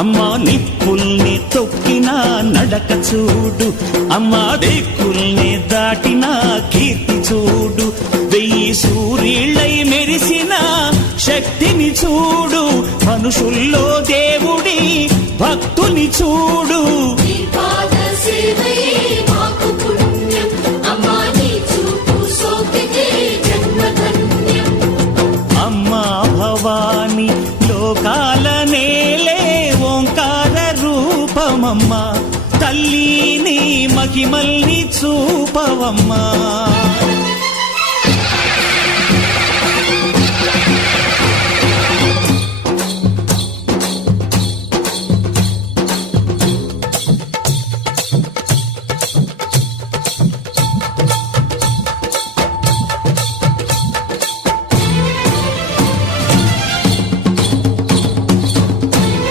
అమ్మా నిప్పుల్ని తొక్కిన నడక చూడు, అమ్మా దిక్కుల్ని దాటిన కీర్తి చూడు, 1000 సూర్యుళ్ళై మెరిసిన శక్తిని చూడు, మనుషుల్లో దేవుడి భక్తుని చూడు. అమ్మా భవాని లోకాల నేలే ఓంకార రూపమమ్మా, తల్లిని మహిమల్ని చూపవమ్మా.